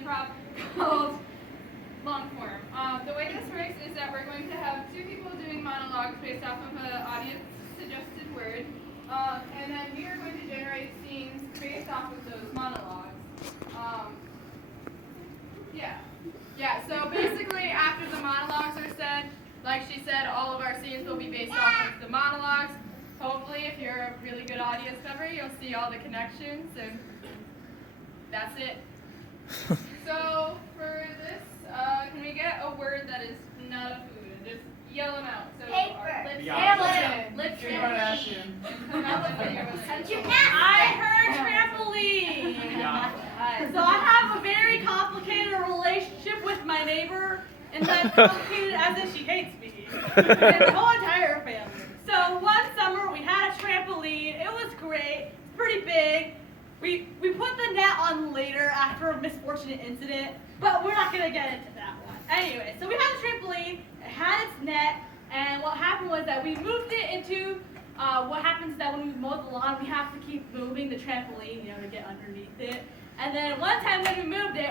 improv called Longform. The way this works is that we're going to have two people doing monologues based off of an audience-suggested word, and then we are going to generate scenes based off of those monologues. Yeah, so basically after the monologues are said, like she said, all of our scenes will be based off of the monologues. Hopefully, if you're a really good audience member, you'll see all the connections, and that's it. So for this, can we get a word that is not a food? And just yell them out. So Paper. Lip trampoline. I heard trampoline. So I have a very complicated relationship with my neighbor, and that's complicated as if she hates me. And the whole entire family. So one summer we had a trampoline. It was great. It's pretty big. We put the net on later after a misfortunate incident, but we're not gonna get into that one. Anyway, so we had a trampoline. It had its net, and what happened was that we moved it into. What happens is that when we mow the lawn, we have to keep moving the trampoline, to get underneath it. And then one time when we moved it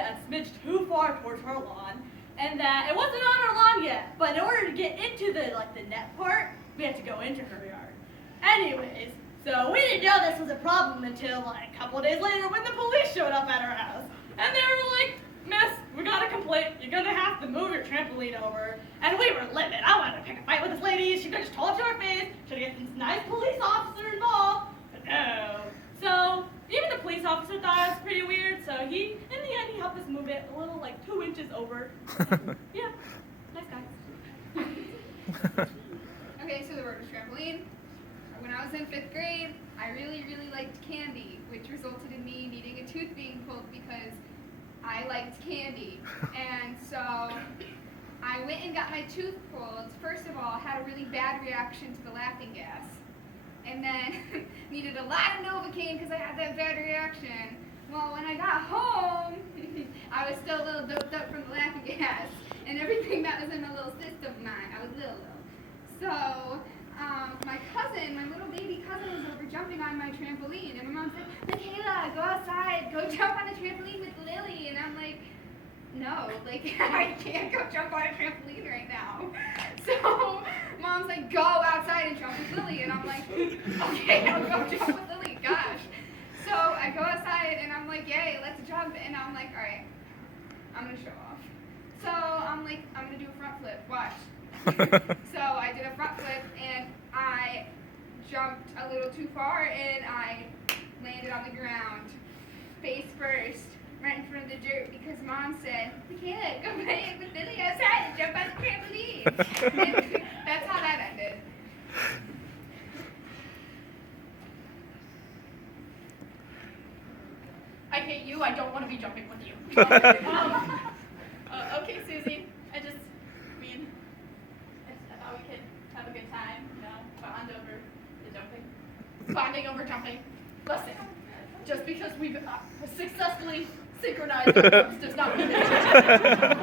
a smidge too far towards our lawn, and that it wasn't on our lawn yet. But in order to get into the net part, we had to go into her yard. Anyways, so we didn't know this was a problem until a couple of days later when the police showed up at our house, and they were like, "Miss, we got a complaint. You're gonna have to move your trampoline over." And we were livid. I wanted to pick a fight with this lady. She could have just told it to our face. Should have get this nice police officer involved. But no. So even the police officer thought it was pretty weird. So in the end, he helped us move it a little 2 inches over. Yeah, nice guy. Okay, so the word was trampoline. When I was in 5th grade, I really, really liked candy, which resulted in me needing a tooth being pulled because I liked candy. And so I went and got my tooth pulled. First of all, I had a really bad reaction to the laughing gas. And then needed a lot of Novocaine because I had that bad reaction. Well, when I got home, I was still a little doped up from the laughing gas and everything that was in my little system of mine. I was little. So my little baby cousin was over jumping on my trampoline, and my mom said, "Michaela, go outside, go jump on the trampoline with Lily." And I'm like, "No, I can't go jump on a trampoline right now." So mom's like, "Go outside and jump with Lily." And I'm like, "Okay, I'll go jump with Lily, gosh." So I go outside and I'm like, "Yay, let's jump." And I'm like, "All right, I'm gonna show off." So I'm like, "I'm gonna do a front flip, watch." So I did a front flip and I jumped a little too far and I landed on the ground, face first, right in front of the dirt because Mom said, "Michaela, go play with Lily outside and jump on the trampoline." And that's how that ended. I hate you. I don't want to be jumping with you. Okay, Susie. I thought we could have a good time, bond over the jumping. Bonding over jumping. Listen, just because we've successfully synchronized our jumps does not mean that.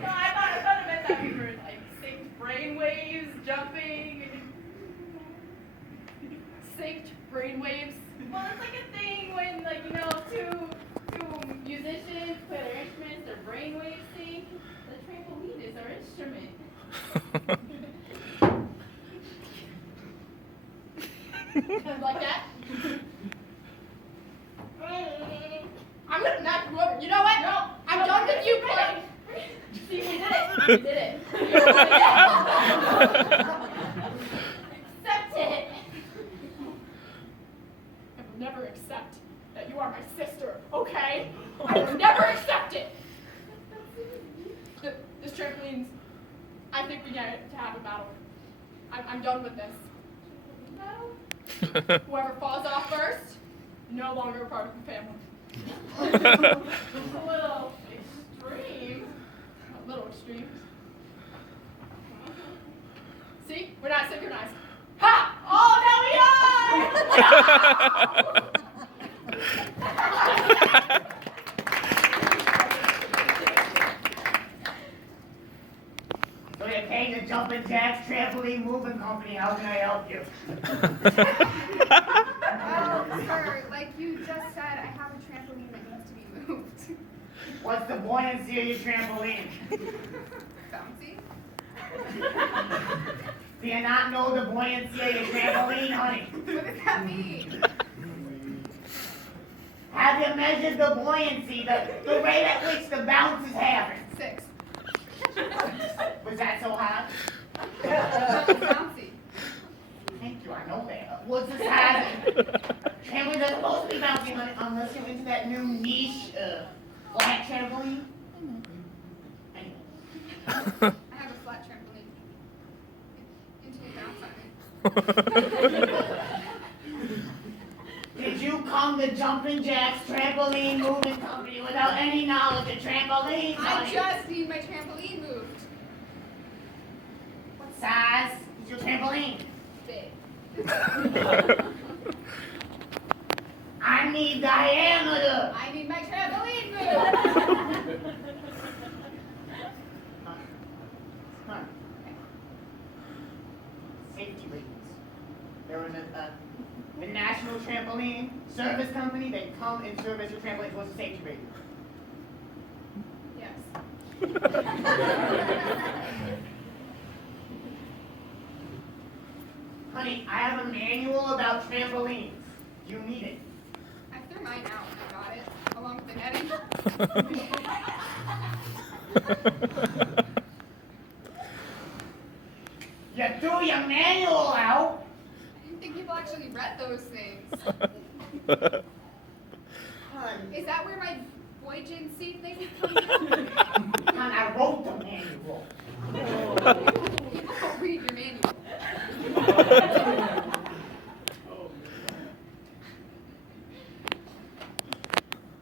No, I thought it meant that we were synced brainwaves, jumping. Synced brainwaves. Well, it's a thing when, two musicians play their instruments, their brainwaves sync. The trampoline is our instrument. Like that? I'm gonna knock you over. You know what? No, I'm done with you playing. See, we did it. We did it. Accept it. I will never accept that you are my sister, okay? I will never accept it. This trampoline's. I think we get to have a battle. I'm done with this. Battle? Whoever falls off first, no longer a part of the family. A little extreme. A little extreme. See? We're not synchronized. Ha! Oh, now we are! So you're paying the Jumping Jacks Trampoline Moving Company. How can I help you? Well, sir, like you just said, I have a trampoline that needs to be moved. What's the buoyancy of your trampoline? Bouncy? Do you not know the buoyancy of your trampoline, honey? What does that mean? Have you measured the buoyancy, the rate at which the bounce is happening? 6. Was that so high? Bouncy. Thank you, I know that. What's the size? Trampolines are supposed to be bouncy, honey, unless you're into that new niche, flat trampoline. Anyway. I have a flat trampoline. Into a bounce on Did you come to Jumpin' Jack's Trampoline Moving Company without any knowledge of trampolines, I honey? just need my trampoline moved. What size is your trampoline? Big. I need diameter. I need my trampoline moved. Huh. Safety ratings. There was the National Trampoline Service Company. They come and service your trampolines. What's the safety rating? Yes. Honey, I have a manual about trampolines. You need it. I threw mine out and I got it, along with the netting. You threw your manual out. I didn't think people actually read those things. Hon, Is that where my buoyancy thing comes from? Hon, I wrote the manual. People don't read your manual.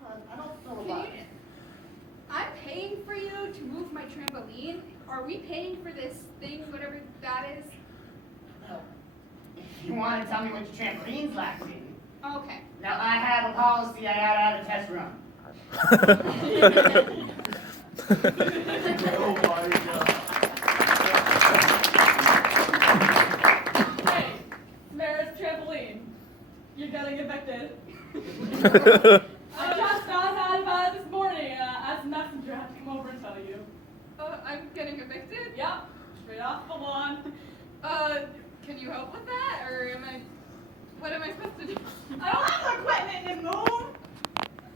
Hon, I don't know Can about you- it. I'm paying for you to move my trampoline. Are we paying for this thing, whatever that is? Well, if you want to tell me what your trampoline's like, maybe. Okay. Now, I have a policy I gotta have a test run. Hey, Samara's trampoline. You're getting evicted. I just found out about it this morning. As a messenger, I have to come over and tell you. I'm getting evicted? Yep, straight off the lawn. Can you help with that? Or what am I supposed to do? I don't have the equipment to move.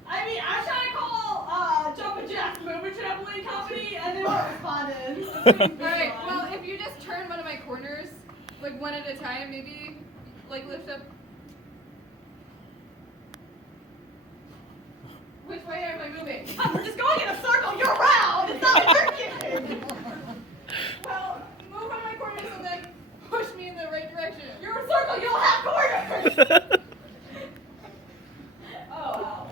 I mean, I was trying to call Jumpin' Jack's Moving Trampoline Company, and they weren't responding. Alright, well, if you just turn one of my corners, like one at a time, maybe, like lift up. Which way am I moving? We're just going in a circle. You're round. It's not working. Well, move one of my corners and then push me in the right direction. You're a circle. You don't have corners. Oh, wow.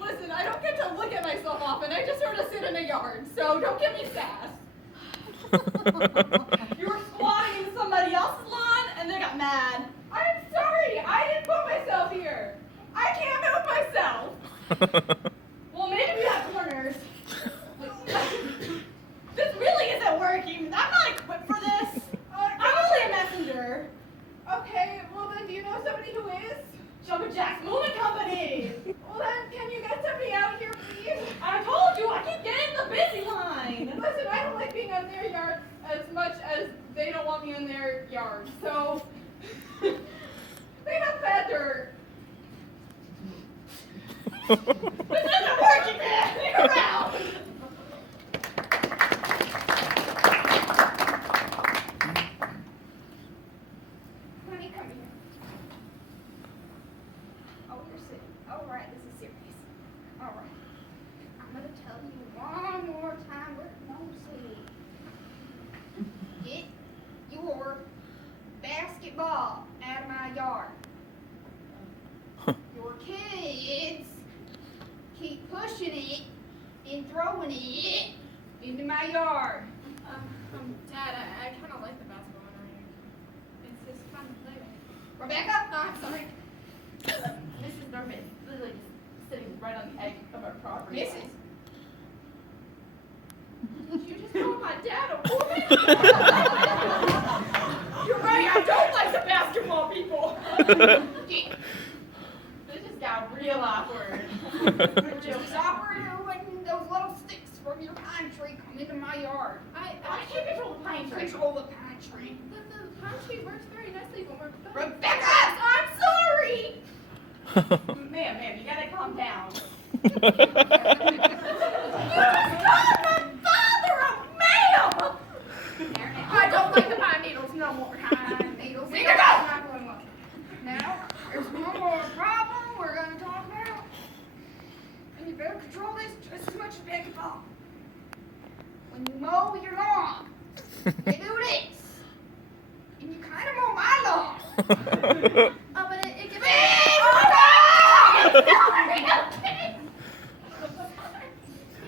Listen, I don't get to look at myself often. I just sort of sit in a yard, so don't give me sass. You were squatting in somebody else's lawn, and they got mad. I'm sorry, I didn't put myself here. I can't move myself. Well, maybe we have corners. This really isn't working. I'm not equipped for this. I'm only a messenger. Okay, well then, do you know somebody who is? Jumpin' Jack's Moving Company. Well then, can you get somebody out here, please? I told you, I keep getting the busy line. Listen, I don't like being on their yard as much as they don't want me in their yard, so clean up that dirt. This isn't working, man. You're around. Honey, come here. Oh, you're sitting. All right, this is serious. All right. I'm going to tell you one more time with no sleep. Get your basketball out of my yard. Your kids keep pushing it and throwing it into my yard. Dad, I kind of like the basketball in our yard. It's just fun to play with. Rebecca? No, I'm sorry. Mrs. Norman, literally just sitting right on the edge of our property. Mrs. Did you just call my dad a woman? You're right, I don't like the basketball people. This just got real awkward. Just as awkward when those your pine tree, come into my yard. I can't control the pine tree. Control the pine tree. The pine tree works very nicely when we're Rebecca, I'm sorry. Ma'am, you gotta calm down. You just called my father a male. I don't like the pine needles no more. Pine needles. Here you go. Now, there's one more problem we're gonna talk about, and you better control this just as much as Becky Paul. When you mow your lawn, you do this, and you kind of mow my lawn. Oh, but it gets...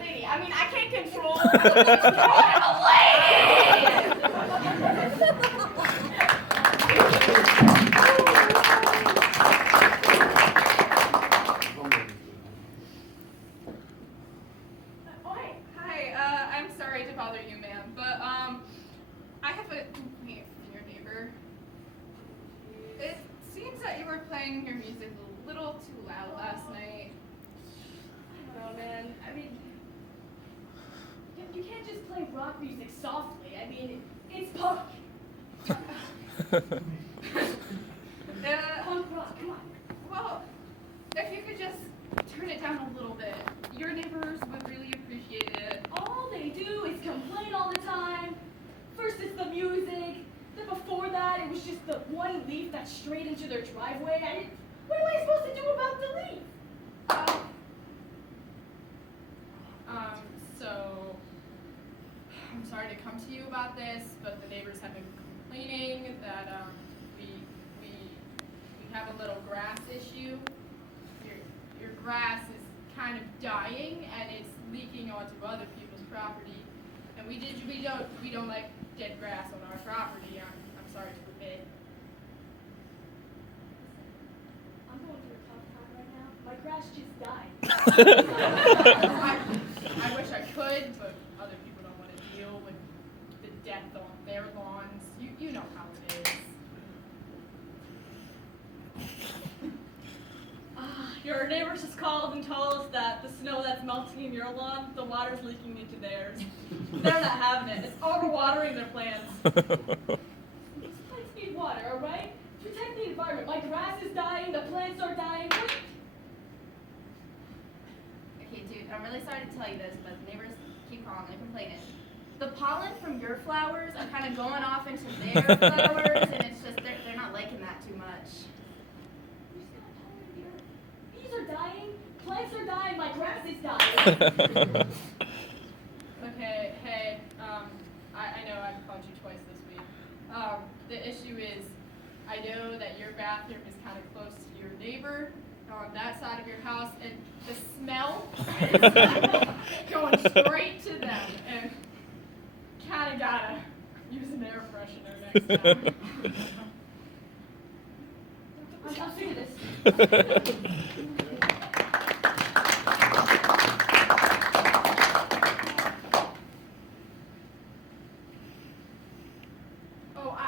Lady, I mean, I can't control. Hi, I'm sorry to bother you, ma'am, but I have a complaint from your neighbor. It seems that you were playing your music a little too loud last night. I don't know, man. I mean, you can't just play rock music softly. I mean, it's punk. Punk rock, come on. Well, if you could just turn it down a little bit, your neighbors would really appreciate it. All they do is complain all the time. First it's the music, then before that it was just the one leaf that's straight into their driveway. What am I supposed to do about the leaf? So I'm sorry to come to you about this, but the neighbors have been complaining that we have a little grass issue. Your grass is kind of dying and it's leaking onto other people's property, and we don't like dead grass on our property. I'm sorry to admit. I'm going through a tough time right now. My grass just died. I wish I could, but other people don't want to deal with the death on their lawns. You know how it is. Your neighbors just called and told us that the snow that's melting in your lawn, the water's leaking into theirs. They're not having it. It's overwatering their plants. These plants need water, all right? Protect the environment. My grass is dying. The plants are dying. Okay, dude, I'm really sorry to tell you this, but the neighbors keep calling and complaining. The pollen from your flowers are kind of going off into their flowers, and it's just, they're not liking that too much. Bees are dying. Plants are dying. My grass is dying. Okay, hey, I know I've called you twice this week. The issue is, I know that your bathroom is kind of close to your neighbor on that side of your house, and the smell is going straight to them, and kind of gotta use an air freshener next time. I'll see this. Oh,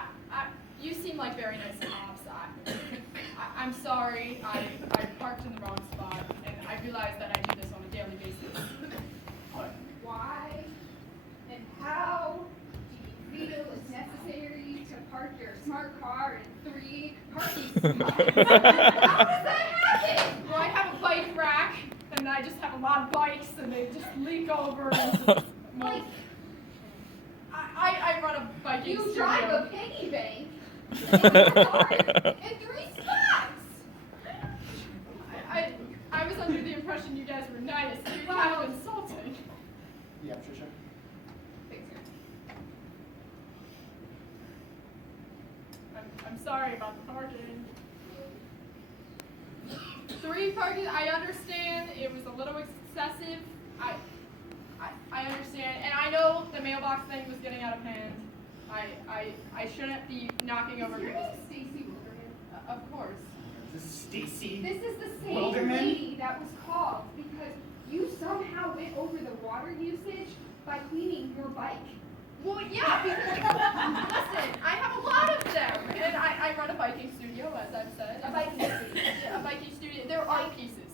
you seem like very nice cops. I'm sorry, I parked in the wrong spot, and I realize that I do this on a daily basis. But why and how do you feel it's necessary to park your smart car in 3 parking spots? How does that happen? Well, I have a bike rack, and I just have a lot of bikes, and they just leak over into Like, I run a biking studio. you drive a piggy bank in 3 spots. I was under the impression you guys were nice. You're kind of insulting. Yeah, Trisha. Thanks, sir. I'm sorry about the parking. 3 parking, I understand it was a little excessive. I understand, and I know the mailbox thing was getting out of hand. I shouldn't be knocking over people's. Stacy Wilderman. Of course. This is Stacy. This is the same Wilderman? lady that was called because you somehow went over the water usage by cleaning your bike. Well, yeah, because listen, I have a lot of them, and I run a biking studio, as I've said. A biking studio. Yeah, a biking studio. There are pieces.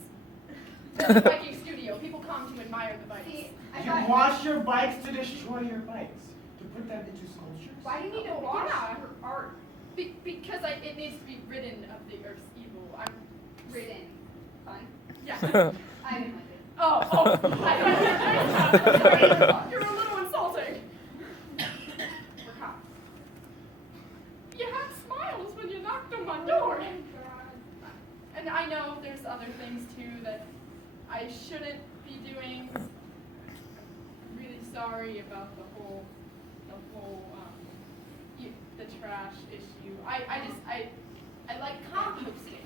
There's a biking studio. People come to admire the bikes. See, I You thought. wash your bikes to destroy your bikes. To put them into sculptures? Why do you need to wash Yeah. your art? Because it needs to be ridden of the earth's evil. I'm Ridden. Fun. yeah. I didn't like it. Oh. You're a little insulting. We're cops. You had smiles when you knocked on my door. And I know there's other things too that I shouldn't be doing. I'm really sorry about the whole the trash issue. I like composting.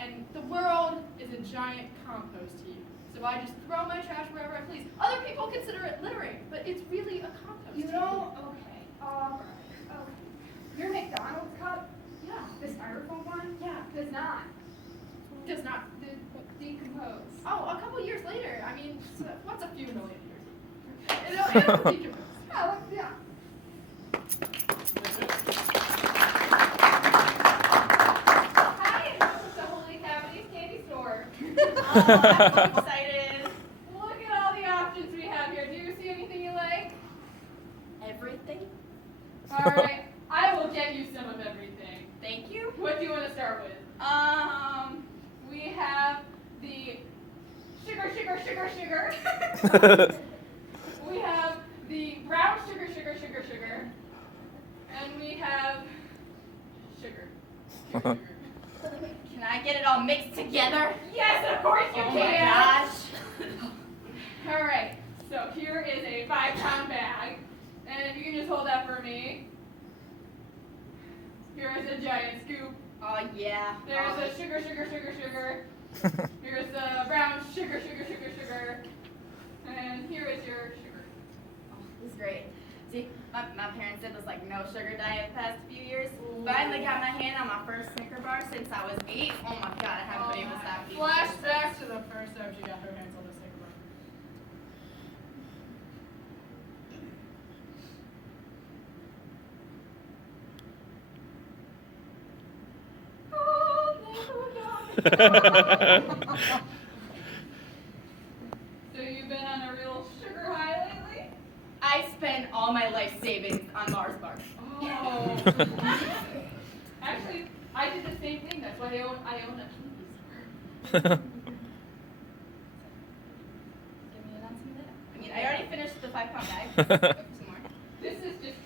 And the world is a giant compost heap. So I just throw my trash wherever I please. Other people consider it littering, but it's really a compost You heap. know, okay, alright, okay. Your McDonald's cup, Yeah. the styrofoam one, Yeah. does not Does not. decompose. Oh, a couple years later. I mean, what's a few million years? It'll decompose. Oh, yeah. Hi, and welcome to Holy Cavity's Candy Store. Oh, I'm so excited. Look at all the options we have here. Do you see anything you like? Everything. Alright, I will get you some of everything. Thank you. What do you want to start with? We have the sugar. We have the brown sugar. And we have sugar. Can I get it all mixed together? Yes, of course you Oh can. my gosh. Alright, so here is a 5-pound bag. And if you can just hold that for me. Here is a giant scoop. Oh yeah. There's a sugar. Here's the brown sugar. And here is your sugar. Oh, this is great. See, my parents did this like no sugar diet the past few years. Finally got my hand on my first Snicker bar since I was 8. Oh my god, I haven't been able to stop eating. Flashback to the first time she got her hands on the Snicker bar. So you've been on a real sugar high lately? I spend all my life savings on Mars bars. Oh. Actually, I did the same thing. That's why I own a candy store. Give me an some of that. I mean, I already finished the 5-pound bag. Some more. This is just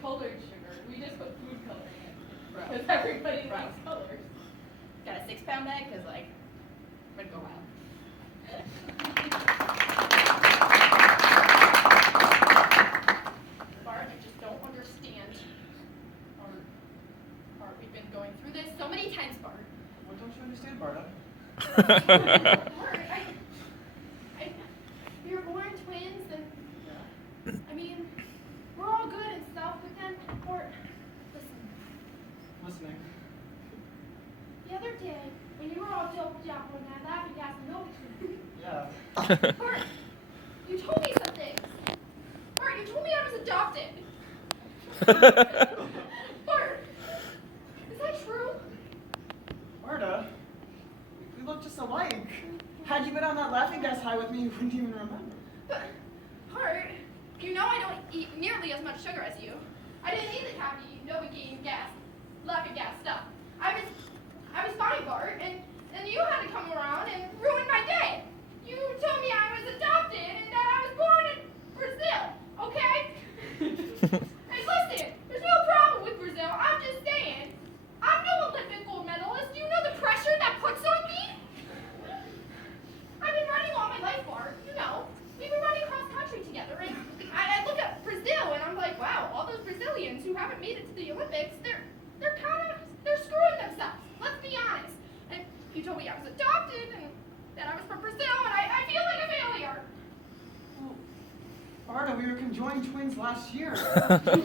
colored sugar. We just put food coloring in it. Bro. Because everybody Bro. likes colors. Got a 6-pound bag because like, I'm gonna go wild. Bart, I just don't understand. Bart, we've been going through this so many times, Bart. What don't you understand, Barda? Bart, we were born twins, and I mean, we're all good and stuff, but then, Bart, listen. Listening. The other day, when you were all doped up on that laughing gas and milk tree, Yeah. Bart, you told me some things. Bart, you told me I was adopted. Bart, is that true? Barda, we look just alike. Had you been on that laughing gas high with me, you wouldn't even remember. But, Bart, you know I don't eat nearly as much sugar as you. I didn't eat the caffeine, Novocaine, gas, laughing gas stuff. I was fine, Bart, and you had to come around and ruin my day. You told me I was adopted and that I was born in Brazil, okay? Hey, listen, there's no problem with Brazil. I'm just saying, I'm no Olympic gold medalist. Do you know the pressure that puts on me? I've been running all my life, Bart. You know, we've been running cross country together, and I look at Brazil and I'm like, wow, all those Brazilians who haven't made it to the Olympics, they're screwing themselves. Let's be honest. And you told me I was adopted and that I was from Brazil, and I feel like a failure. Well, Barda, we were conjoined twins last year. We're going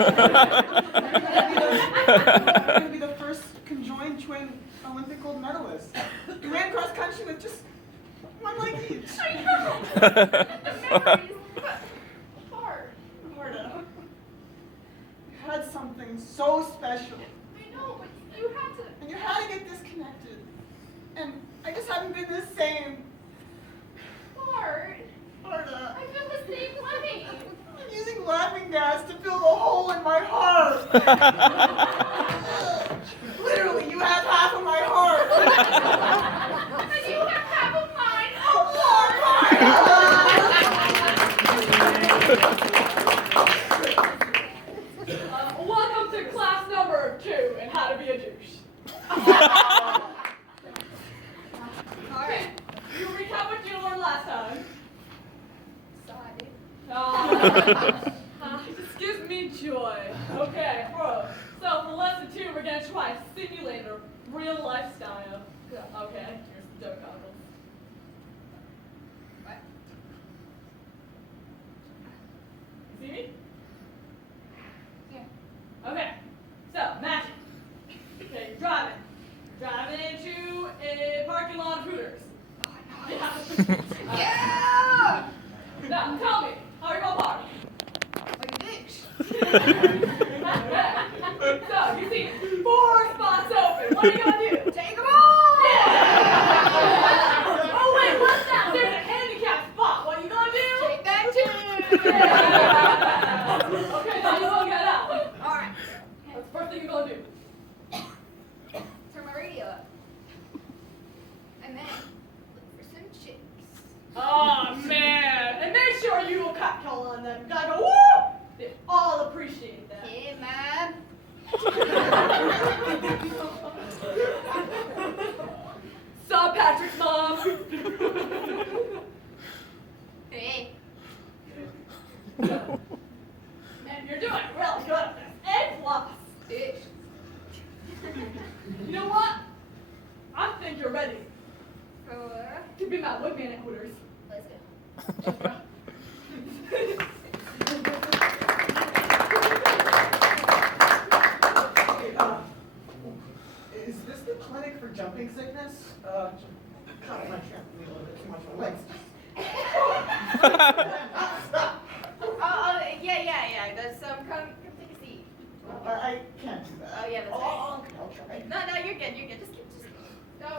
to be the first conjoined twin Olympic gold medalist. We ran cross country with just one leg each. I know. The memories, but Barda, you had something so special. I know, but you had to. And you had to get disconnected. And I just haven't been the same. Bart. But gas to fill the hole in my heart. Literally, you have half of my heart. But you have half of mine. Welcome to class number 2 in how to be a douche. Alright. You recap what you learned last time. Sorry. This gives me joy. Okay, so for lesson 2, we're going to try simulator real lifestyle. Okay, here's the dope goggles. What? You see me? Yeah. Okay, so imagine. Okay, you're driving. You're driving into a parking lot of Hooters. Yeah. Yeah! Now, tell me, how are you going to park? Like a bitch. So, you see 4 spots open. What are you going to do? Take them all! Yeah! Oh, wait, what's that? There's a handicap spot. What are you going to do? Take that too! Yeah. Okay, now you going to get out. Alright. What's the first thing you're going to do? Turn my radio up. And then look for some chicks. Oh, man. And make sure you will call on them. You gotta go, woo! They all appreciate that. Yeah, man. Saw Patrick's mom. Hey. And you're doing really good at this. A plus. Bitch. You know what? I think you're ready For... to be my wingman at Hooters. Let's go. Is this the clinic for jumping sickness? Kind of my trampoline a little bit too much of my legs. Yeah. There's some. Come take a seat. I can't do that. Oh, yeah, that's right. I'll try. No, you're good. Just go.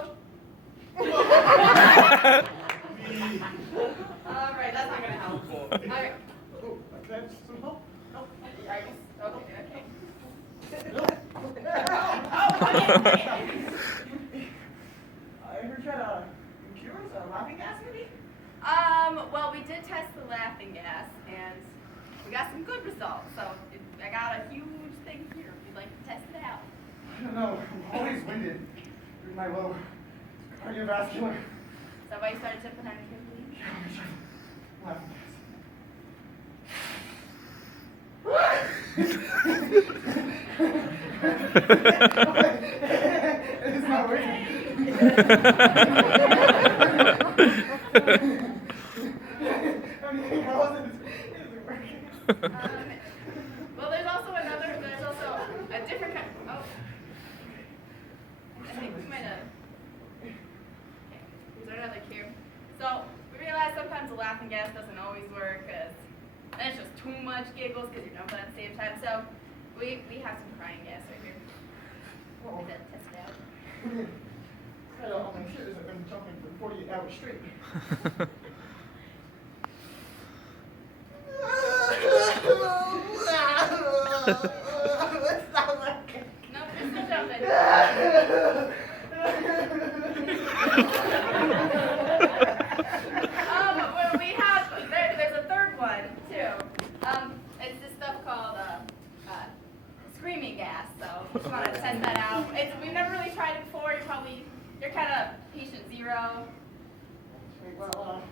All right, that's not gonna help. All right. Oh, like that? Some help? No. Okay. I heard you had a cures, a laughing gas maybe? Well, we did test the laughing gas, and we got some good results. So I got a huge thing here. If you'd like to test it out. I don't know. I'm always winded with my low cardiovascular. Is that why you started tipping on your trampoline? Laughing gas. It's not working. I mean, how is it working? Well, there's also a different kind. Oh, I think we might have. Okay, is there another cue? So we realized sometimes the laughing gas doesn't always work because it's just too much giggles because you're jumping at the same time. So we have some crying gas right here. Oh. We're gonna test it out. I'll make sure I've been jumping for 48 hours straight. It's not working. No, it's still jumping. Well, we have there's a third one too. It's this stuff called screaming gas. So if you want to test that out, we've never really tried it before. You're kind of patient zero. Well,